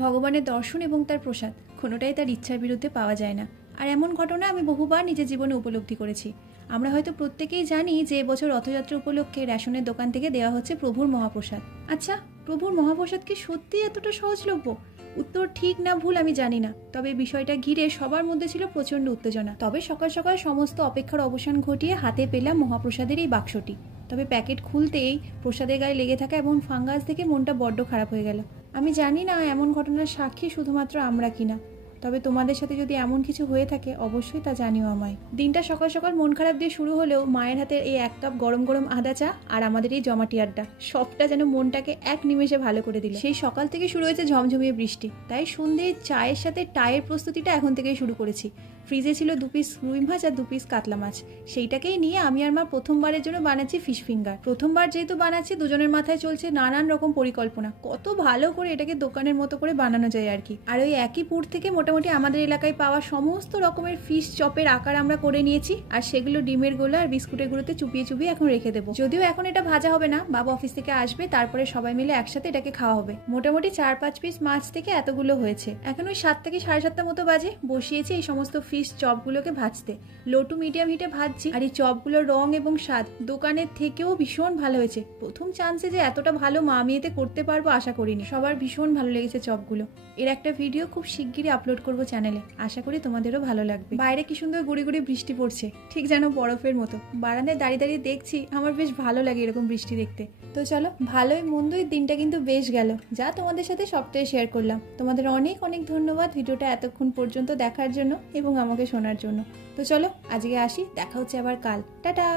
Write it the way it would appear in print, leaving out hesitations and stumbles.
ভগবানের দর্শন এবং তার প্রসাদ কোনোটাই তার ইচ্ছার বিরুদ্ধে পাওয়া যায় না। আর এমন ঘটনা আমি বহুবার নিজের জীবনে উপলব্ধি করেছি। আমরা হয়তো প্রত্যেকেই জানি যে এবছর রথযাত্রা উপলক্ষে রেশনের দোকান থেকে দেওয়া হচ্ছে প্রভুর মহাপ্রসাদ। আচ্ছা, প্রভুর মহাপ্রসাদ কি সত্যি এতটা সহজলভ্য? উত্তর ঠিক না ভুল আমি জানি না, তবে বিষয়টা ঘিরে সবার মধ্যে ছিল প্রচণ্ড উত্তেজনা। তবে সকাল সকাল সমস্ত অপেক্ষার অবসান ঘটিয়ে হাতে পেলাম মহাপ্রসাদের এই বাক্সটি। তবে প্যাকেট খুলতেই প্রসাদের গায়ে লেগে থাকা এবং ফাঙ্গাস থেকে মনটা বড্ড খারাপ হয়ে গেল। আমি জানি না এমন ঘটনার সাক্ষী শুধুমাত্র আমরা কিনা, তবে তোমাদের সাথে যদি এমন কিছু হয়ে থাকে অবশ্যই তা জানিও আমায়। দিনটা সকাল সকাল মন খারাপ দিয়ে শুরু হলেও মায়ের হাতের এই 1 কাপ গরম গরম আদা চা আর আমাদের এই জমাটি আড্ডা সবটা যেন মনটাকে এক নিমেষে ভালো করে দিল। সেই সকাল থেকে শুরু হয়েছে ঝমঝমিয়ে বৃষ্টি, তাই সন্ধ্যে চায়ের সাথে টায়ের প্রস্তুতিটা এখন থেকেই শুরু করেছি। ফ্রিজে ছিল 2 পিস রুই মাছ আর 2 পিস কাতলা মাছ, সেইটাকেই নিয়ে আমি আর মা প্রথমবারের জন্য বানাচ্ছি ফিশ ফিঙ্গার। প্রথমবার যেহেতু বানাচ্ছি, দুজনের মাথায় চলছে নানান রকম পরিকল্পনা, কত ভালো করে এটাকে দোকানের মতো করে বানানো যায় আর কি। আর ওই একই পুর থেকে মোটামুটি আমাদের এলাকায় পাওয়া সমস্ত রকমের ফিশ চপের আকার আমরা করে নিয়েছি, আর সেগুলো ডিমের গোলা আর বিস্কুটের গুঁড়োতে চুপিয়ে চুপিয়ে এখন রেখে দেবো। যদিও এখন এটা ভাজা হবে না, বাবা অফিস থেকে আসবে, তারপরে সবাই মিলে একসাথে এটাকে খাওয়া হবে। মোটামুটি 4-5 পিস মাছ থেকে এতগুলো হয়েছে। এখন ওই 7 থেকে 7:30 মতো বাজে। বসিয়েছি এই সমস্ত ফিশ চপগুলোকে ভাজতে, লো টু মিডিয়াম হিটে ভাজছি। আর এই চপগুলোর রং এবং স্বাদ দোকানের থেকেও ভীষণ ভালো হয়েছে। প্রথম চান্সে যে এতটা ভালো মা আমি এতে করতে পারবো আশা করিনি। সবার ভীষণ ভালো লেগেছে চপগুলো। এর একটা ভিডিও খুব শিগগিরই আপলোড করবো চ্যানেলে, আশা করি তোমাদেরও ভালো লাগবে। বাইরে কি সুন্দর গুড়ি গুড়ি বৃষ্টি পড়ছে, ঠিক যেন বরফের মতো। বারান্দায় দাঁড়িয়ে দাঁড়িয়ে দেখছি, আমার বেশ ভালো লাগে এরকম বৃষ্টি দেখতে। তো চলো, ভালোই মন্দই দিনটা কিন্তু বেশ গেল, যা তোমাদের সাথে সবটাই শেয়ার করলাম। তোমাদের অনেক অনেক ধন্যবাদ ভিডিওটা এতক্ষণ পর্যন্ত দেখার জন্য এবং আমাকে শোনার জন্য। তো চলো আজকে আসি, দেখা হচ্ছে আবার কাল। টাটা।